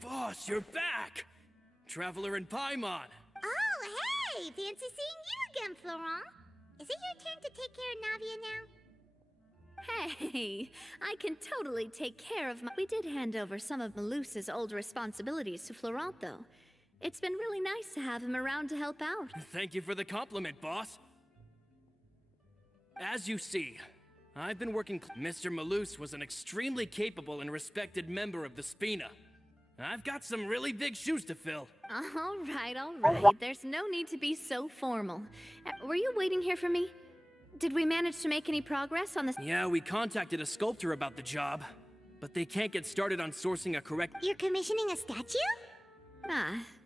Boss, you're back! Traveler in Paimon. Oh, hey! Fancy seeing you again, Florent. Is it your turn to take care of Navia now? Hey, I can totally take care of my... We did hand over some of Malus's old responsibilities to Florent, though. It's been really nice to have him around to help out. Thank you for the compliment, boss. As you see, I've been working... Mr. Malus was an extremely capable and respected member of the Spina. I've got some really big shoes to fill. All right. There's no need to be so formal. Were you waiting here for me? Did we manage to make any progress on this? Yeah, we contacted a sculptor about the job, but they can't get started on sourcing a correct... You're commissioning a statue?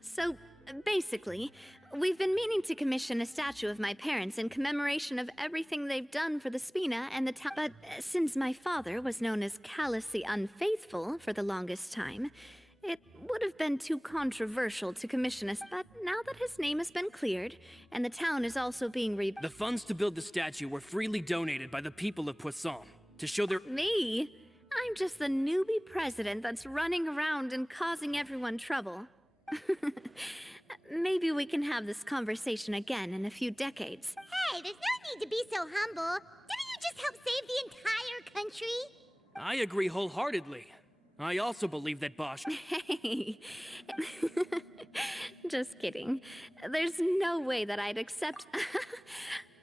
So basically, we've been meaning to commission a statue of my parents in commemoration of everything they've done for the Spina and the town. But since my father was known as callously unfaithful for the longest time, it would have been too controversial to commission us. But now that his name has been cleared, and the town is also being The funds to build the statue were freely donated by the people of Poisson to show their... Me? I'm just the newbie president that's running around and causing everyone trouble. Maybe we can have this conversation again in a few decades. Hey, there's no need to be so humble. Didn't you just help save the entire country? I agree wholeheartedly. I also believe that Bosch... Hey. Just kidding. There's no way that I'd accept...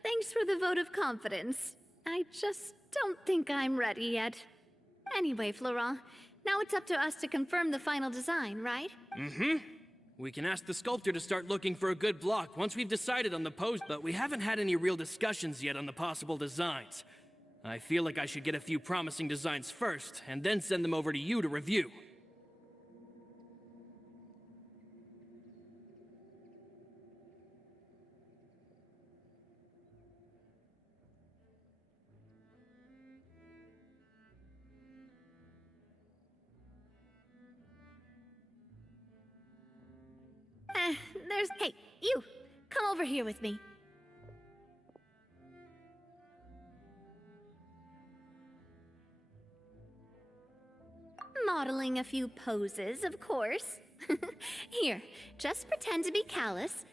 Thanks for the vote of confidence. I just don't think I'm ready yet. Anyway, Florent, now it's up to us to confirm the final design, right? Mm-hmm. We can ask the sculptor to start looking for a good block once we've decided on the pose, but we haven't had any real discussions yet on the possible designs. I feel like I should get a few promising designs first, and then send them over to you to review. Hey, you! Come over here with me. Modeling a few poses, of course. Here, just pretend to be callous.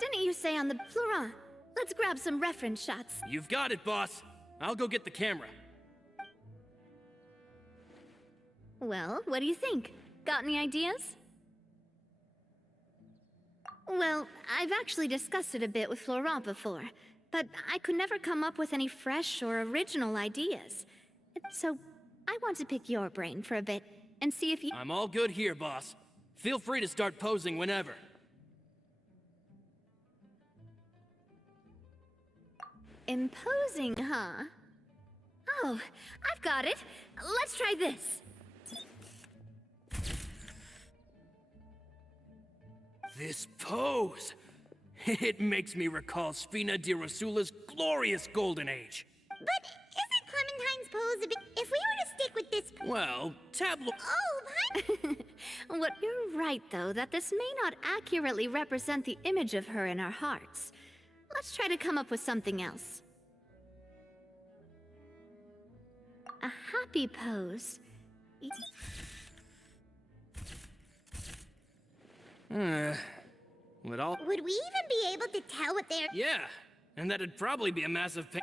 Didn't you say on the... Florent, let's grab some reference shots. You've got it, boss. I'll go get the camera. Well, what do you think? Got any ideas? Well, I've actually discussed it a bit with Florent before, but I could never come up with any fresh or original ideas. So, I want to pick your brain for a bit, and see if you... I'm all good here, boss. Feel free to start posing whenever. Imposing, huh? Oh, I've got it. Let's try this. This pose! It makes me recall Spina di Rosula's glorious golden age. But isn't Clementine's pose a bit... If we were to stick with this... Well, tableau... Oh, What you're right, though, that this may not accurately represent the image of her in our hearts. Let's try to come up with something else. A happy pose. Would all... Would we even be able to tell what they're... Yeah, and that'd probably be a massive pain.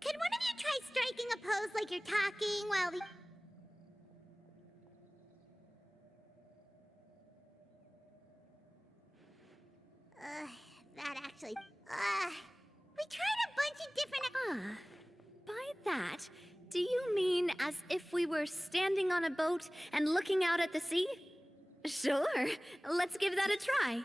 Could one of you try striking a pose like you're talking while the... That actually... We tried a bunch of different... By that, do you mean as if we were standing on a boat and looking out at the sea? Sure, let's give that a try.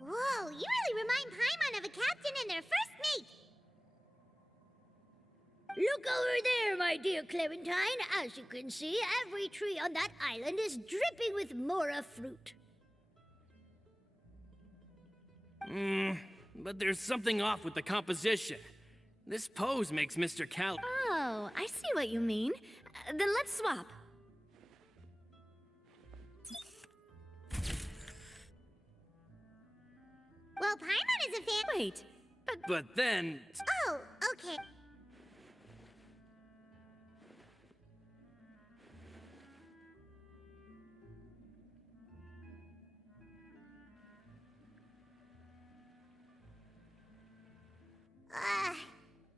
Whoa, you really remind Paimon of a captain and their first mate! Look over there, my dear Clementine. As you can see, every tree on that island is dripping with mora fruit. But there's something off with the composition. This pose makes Mr. Cal... Oh, I see what you mean. Then let's swap. Well, Paimon is a fan... Wait, But then... Oh, Okay.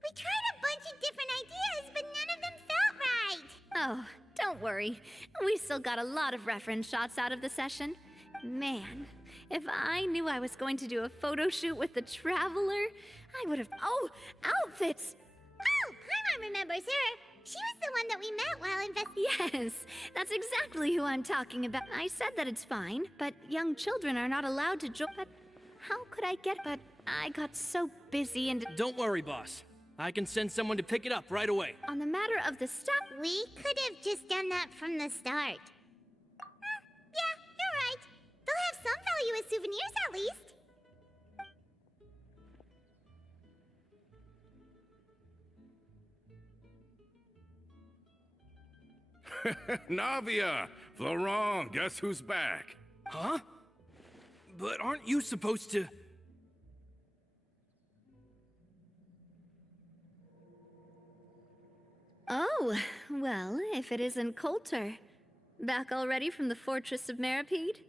We tried a bunch of different ideas, but none of them felt right. Oh, don't worry. We still got a lot of reference shots out of the session. Man, if I knew I was going to do a photo shoot with the Traveler, I would have. Oh, outfits! Oh, Paimon remembers her. She was the one that we met while Yes, that's exactly who I'm talking about. I said that it's fine, but young children are not allowed to join. But how could I get? But I got so busy and. Don't worry, boss. I can send someone to pick it up right away. On the matter of the stuff. We could have just done that from the start. Yeah, you're right. They'll have some value as souvenirs at least. Navia! Florent, guess who's back? Huh? But aren't you supposed to... Oh, well, if it isn't Coulter. Back already from the Fortress of Meripede?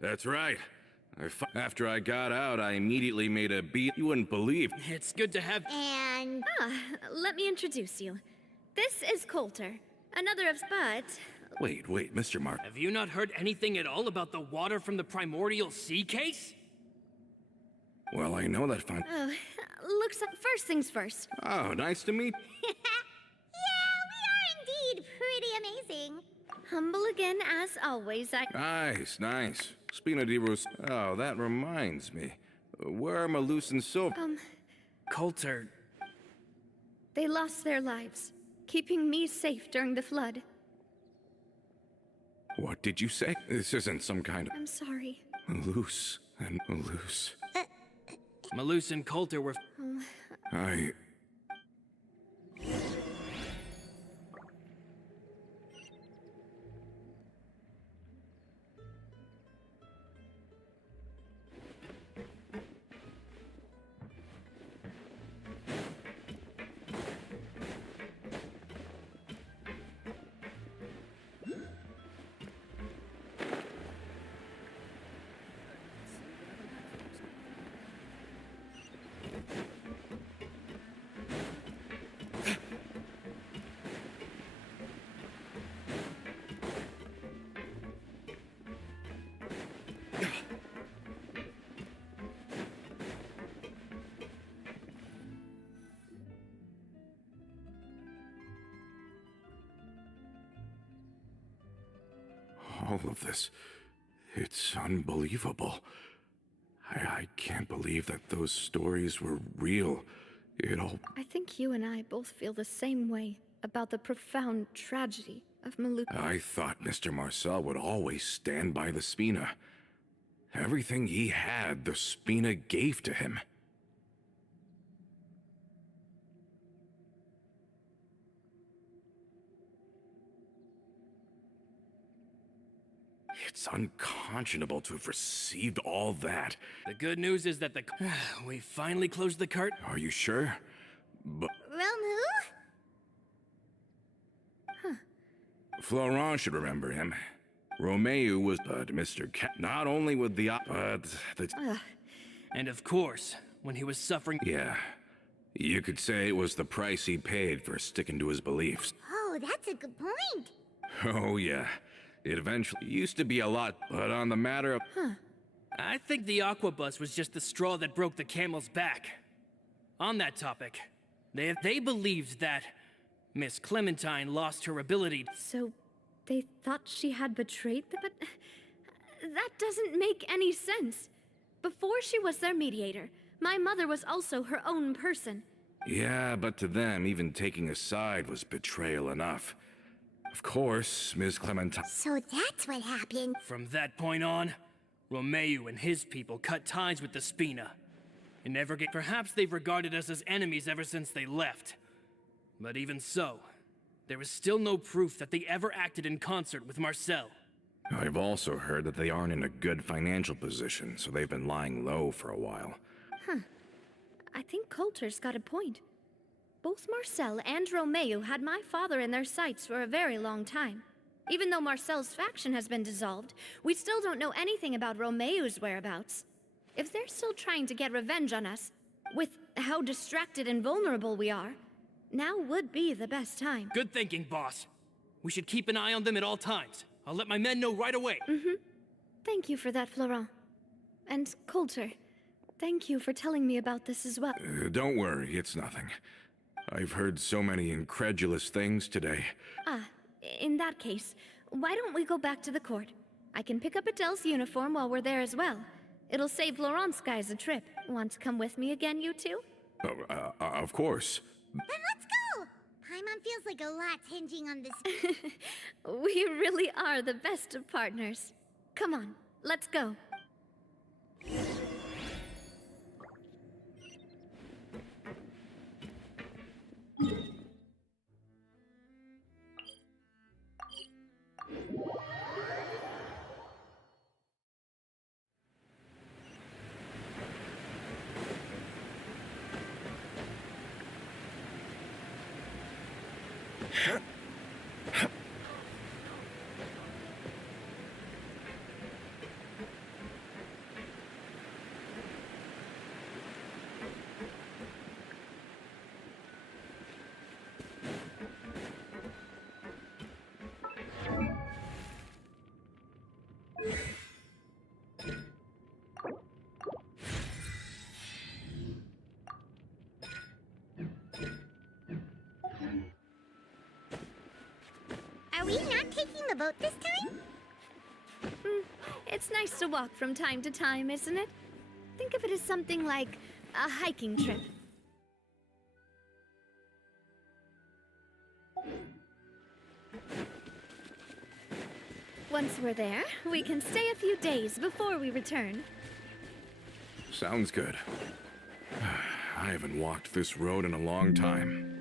That's right. After I got out, I immediately made a beat. You wouldn't believe. It's good to have... And Let me introduce you. This is Coulter, another of... But... Wait, Mr. Mark. Have you not heard anything at all about the water from the primordial sea case? Well, I know that fun. Oh, looks like... First things first. Oh, nice to meet. yeah, we are indeed pretty amazing. Humble again, as always, Nice. Spina di Rus. Oh, that reminds me. Where are Malus and Silver? Coulter... They lost their lives, keeping me safe during the flood. What did you say? This isn't some kind of... I'm sorry. Malus and Malus. Malus and Coulter were... I... All of this. It's unbelievable. I can't believe that those stories were real. It all... I think you and I both feel the same way about the profound tragedy of Maluk. I thought Mr. Marcel would always stand by the Spina. Everything he had, the Spina gave to him. It's unconscionable to have received all that. The good news is that the... we finally closed the curtain. Are you sure? But Realm who? Florent should remember him. Romeo was... But Mr. Not only with the... But the... And of course, when he was suffering... Yeah. You could say it was the price he paid for sticking to his beliefs. Oh, that's a good point. Oh, yeah. It eventually used to be a lot, but on the matter of... I think the Aquabus was just the straw that broke the camel's back. On that topic, they believed that Miss Clementine lost her ability... So, they thought she had betrayed them? But that doesn't make any sense. Before she was their mediator, my mother was also her own person. Yeah, but to them, even taking a side was betrayal enough. Of course, Ms. Clementine... So that's what happened. From that point on, Romeo and his people cut ties with the Spina. And never get... Perhaps they've regarded us as enemies ever since they left. But even so, there is still no proof that they ever acted in concert with Marcel. I've also heard that they aren't in a good financial position, so they've been lying low for a while. I think Coulter's got a point. Both Marcel and Romeo had my father in their sights for a very long time. Even though Marcel's faction has been dissolved, we still don't know anything about Romeo's whereabouts. If they're still trying to get revenge on us, with how distracted and vulnerable we are, now would be the best time. Good thinking, boss. We should keep an eye on them at all times. I'll let my men know right away. Thank you for that, Florent. And Coulter, thank you for telling me about this as well. Don't worry, it's nothing. I've heard so many incredulous things today. In that case, why don't we go back to the court? I can pick up Adele's uniform while we're there as well. It'll save Laurent's guys a trip. Want to come with me again, you two? Of course. Then let's go! Paimon feels like a lot's hinging on this. We really are the best of partners. Come on, let's go. Are we not taking the boat this time? It's nice to walk from time to time, isn't it? Think of it as something like a hiking trip. Once we're there, we can stay a few days before we return. Sounds good. I haven't walked this road in a long time.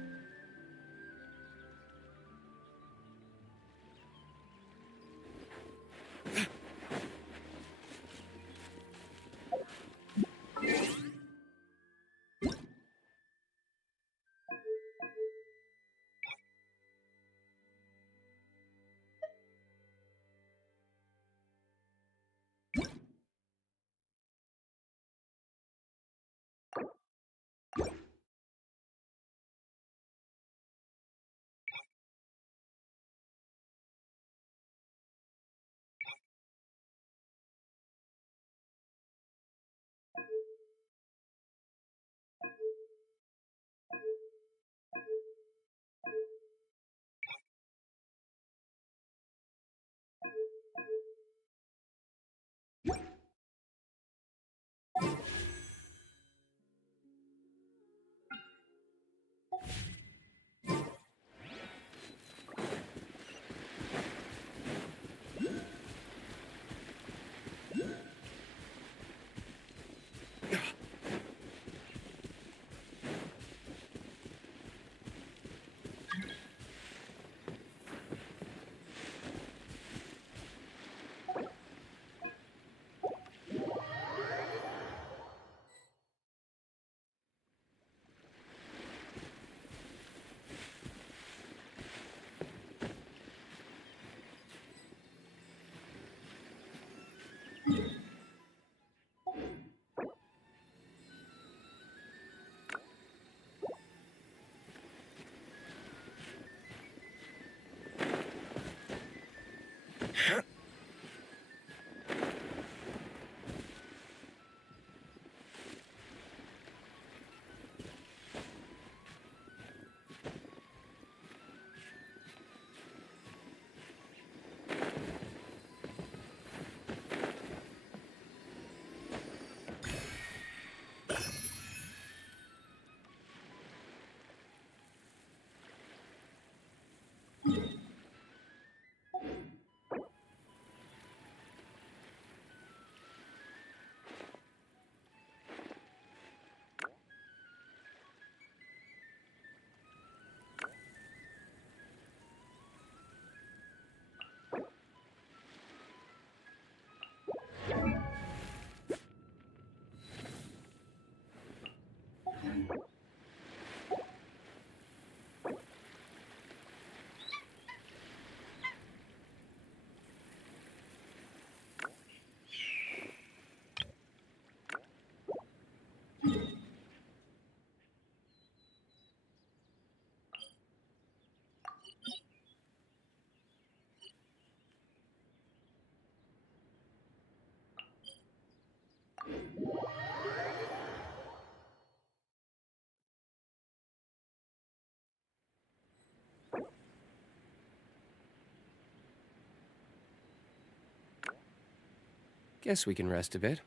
Guess we can rest a bit.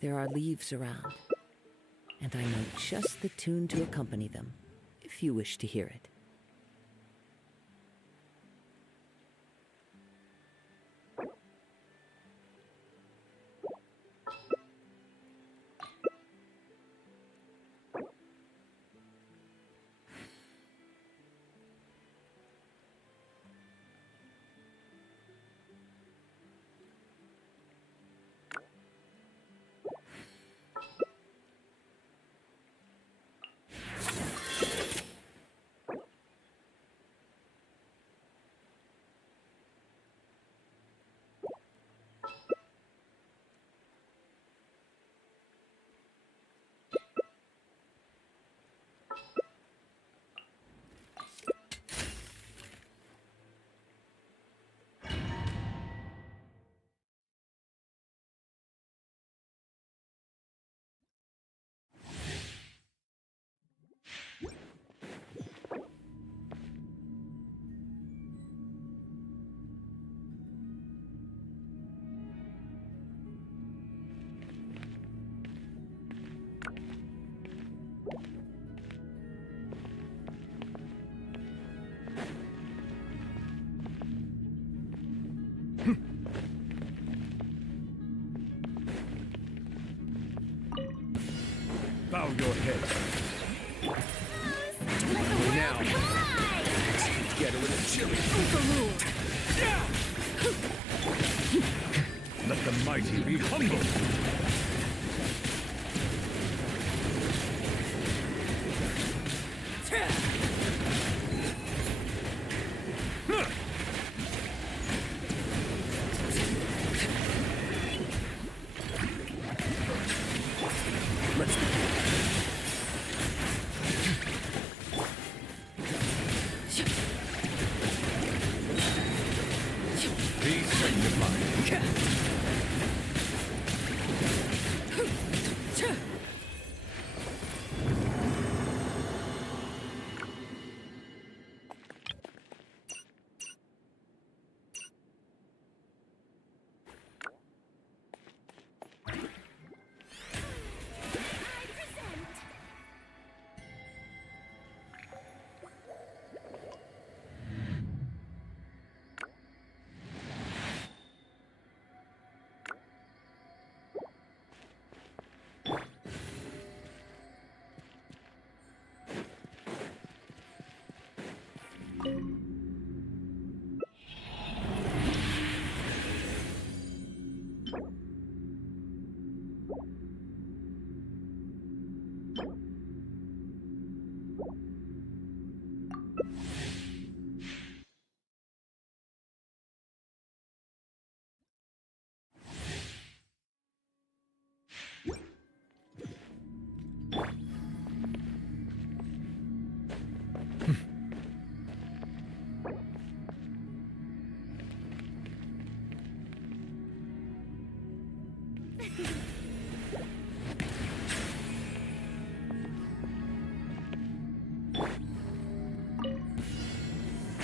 There are leaves around, and I know just the tune to accompany them, if you wish to hear it. Bow your head. Now, get her with a chili. Let the mighty be humble. Let's begin. Be sanctified.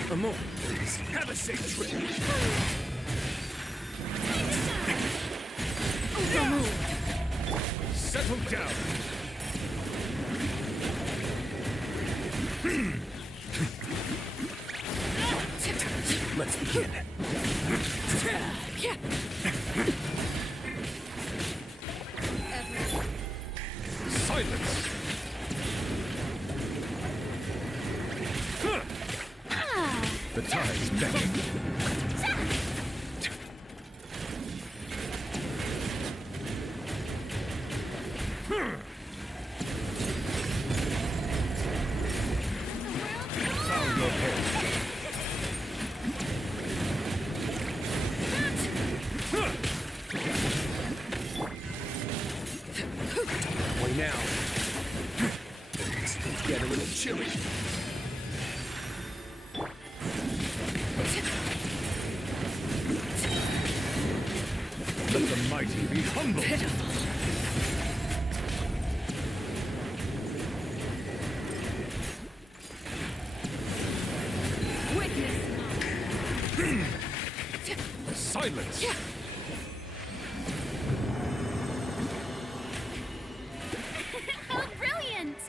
Amor, please. Have a safe trip. Settle down. Let's begin. Bow your head. Why now? Get a little chilly. Let the mighty be humble. Silence. How brilliant!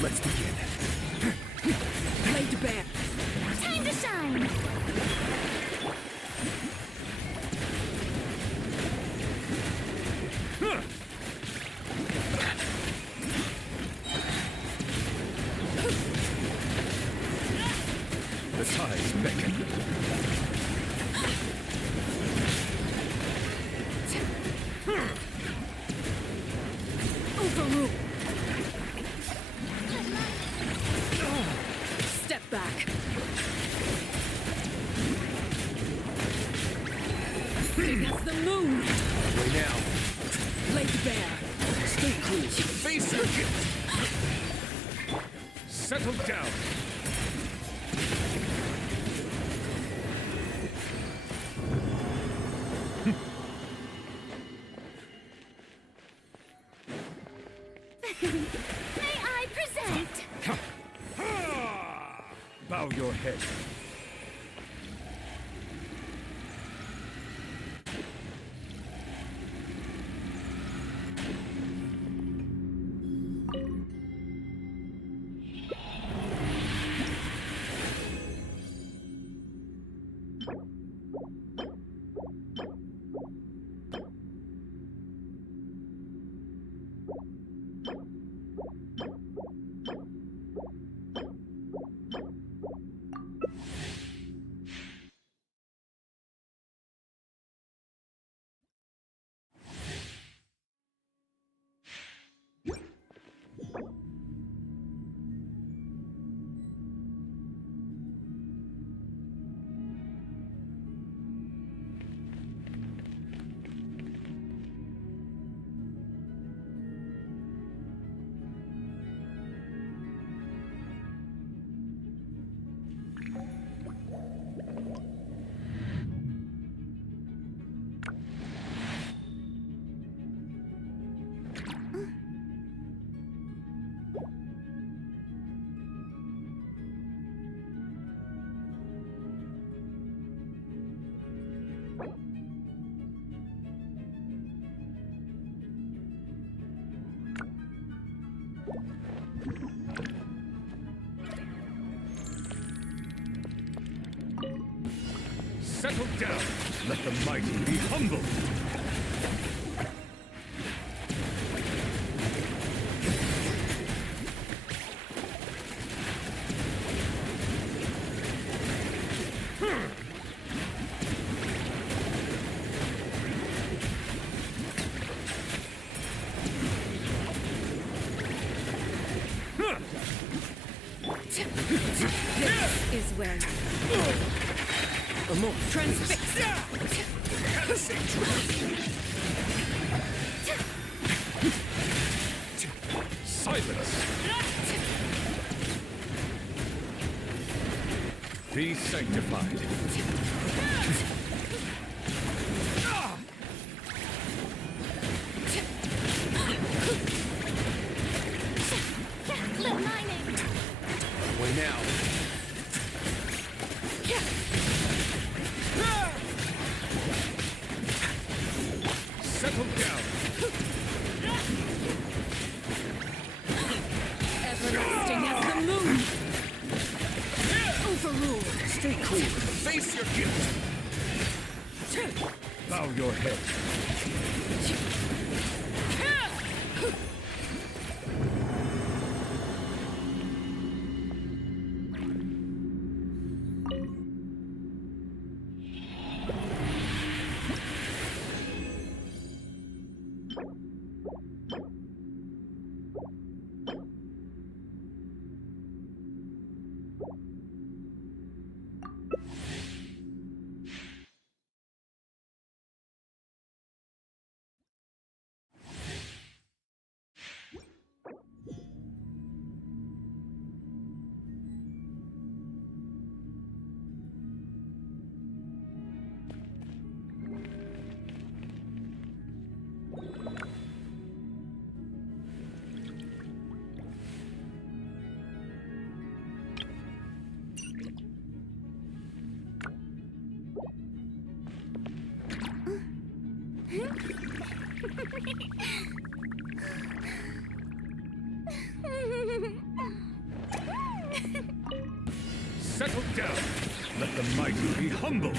Let's begin. Blade bare. Time to shine! The tides beckon. Overrule. Step back. Big as the moon. Why now? Blade bare. Stay cool. Face your guilt. Settle down. May I present? Bow your head. Settle down. Let the mighty be humble. This is where a more transfix. Have a safe trip. Be sanctified. Away now. Settle down. Everlasting as the moon. Overruled. Stay cool and face your guilt. Bow your head. Settle down. Let the mighty be humble.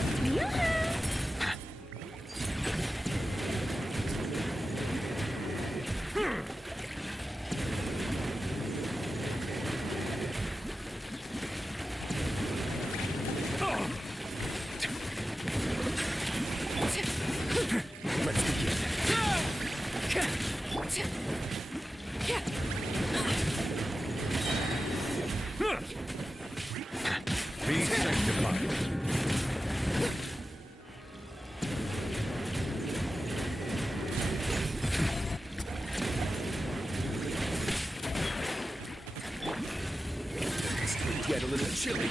Let's begin. Be sanctified. Get a little chilly.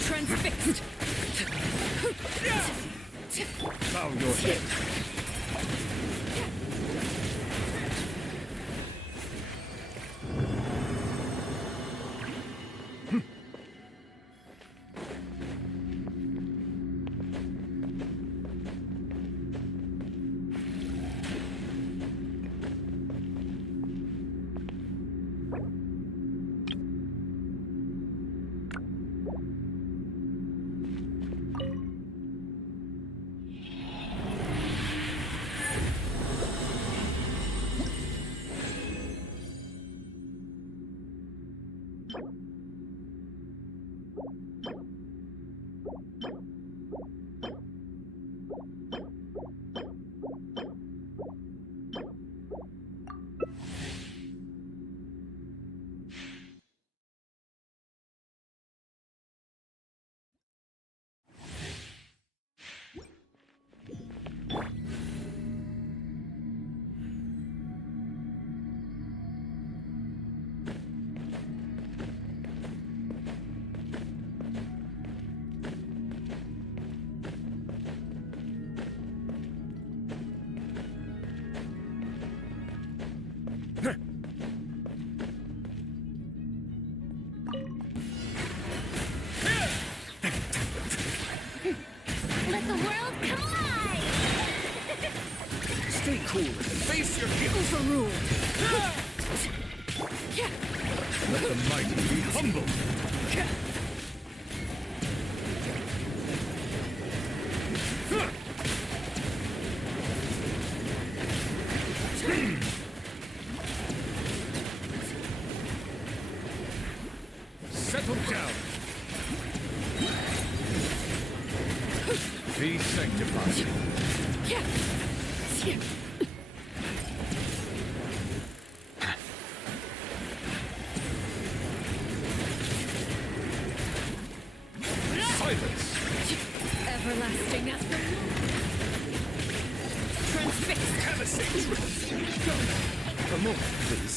Transfixed. Bow your head. Let the world collide! Stay cool and face your guilt. Overruled. Let the mighty be humble. Settle down. Be sanctified. Silence. Everlasting as the moon. Have a safe trip. Go. A moment, please.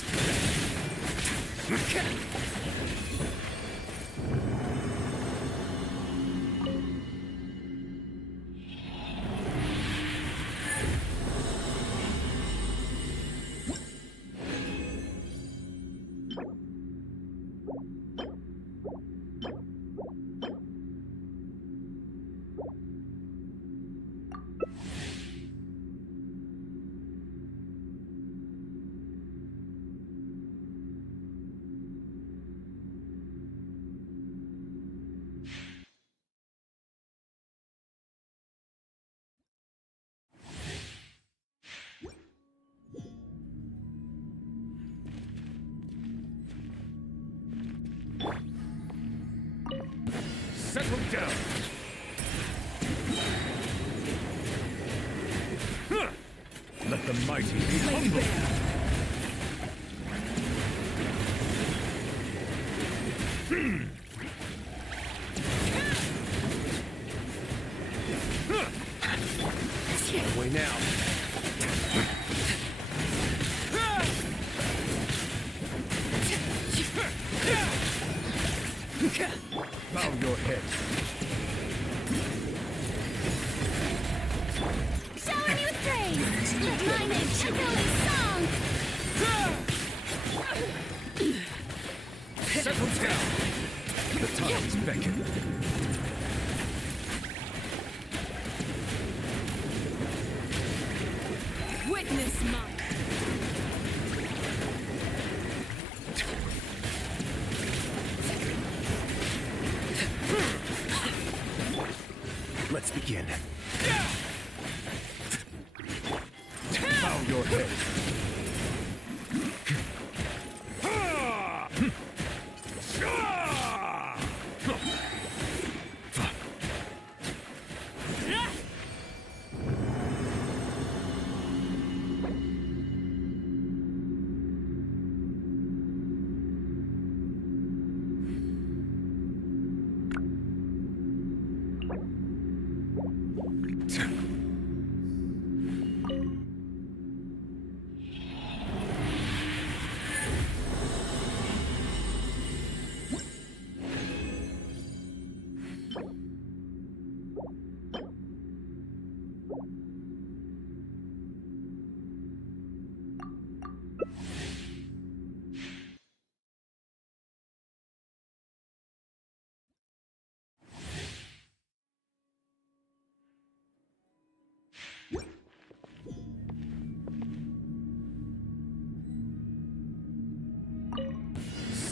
Settle down. Huh. Let the mighty be humble. Away now. Bow your head. Showering you with praise! Let my name echo in song! Settle down. The times beckon. Witness mine! Let's begin. Bow your head.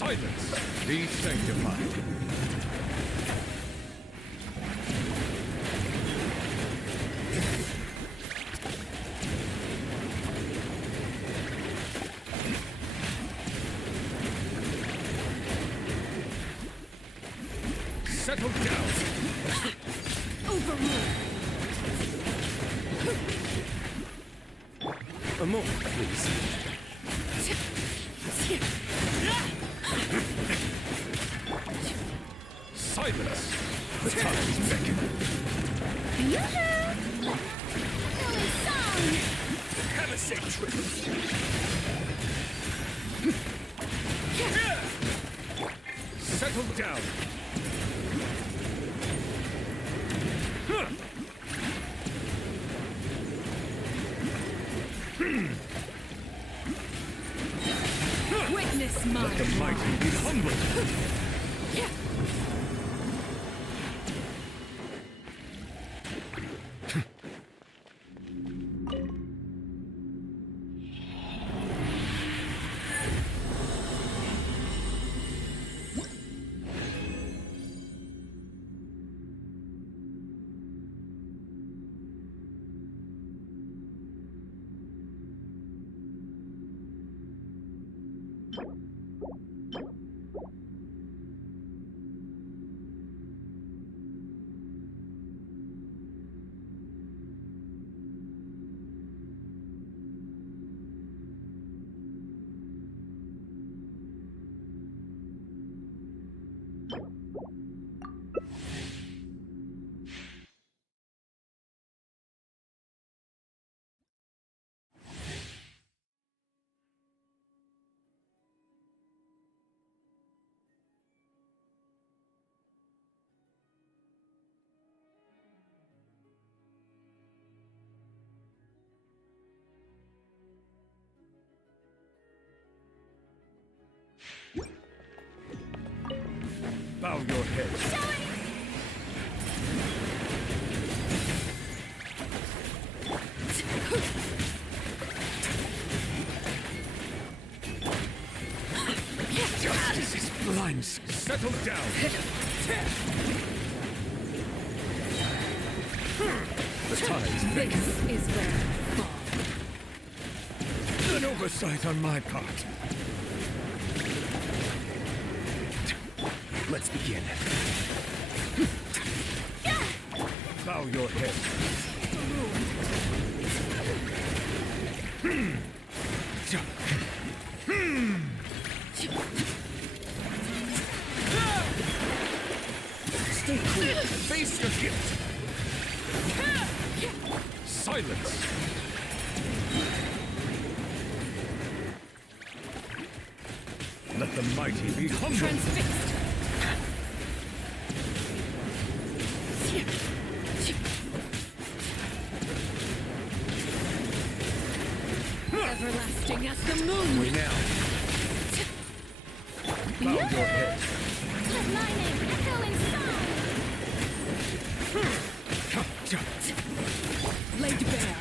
Silence. Be sanctified. Settle down. A moment, please. Silence. The times beckon. Yoo-hoo! Echo in song! Have a safe trip. Settle down. Witness Let mine! the mighty be humble. your head. Justice is blind. Settle down. The tide's big. This is where I fall. An oversight on my part. Let's begin. Bow your head. Stay cool. Face your gift. Silence. Let the mighty be humble. Transfixed. Everlasting as the moon. We now. Bow your head. Let my name echo in song. Laid bare.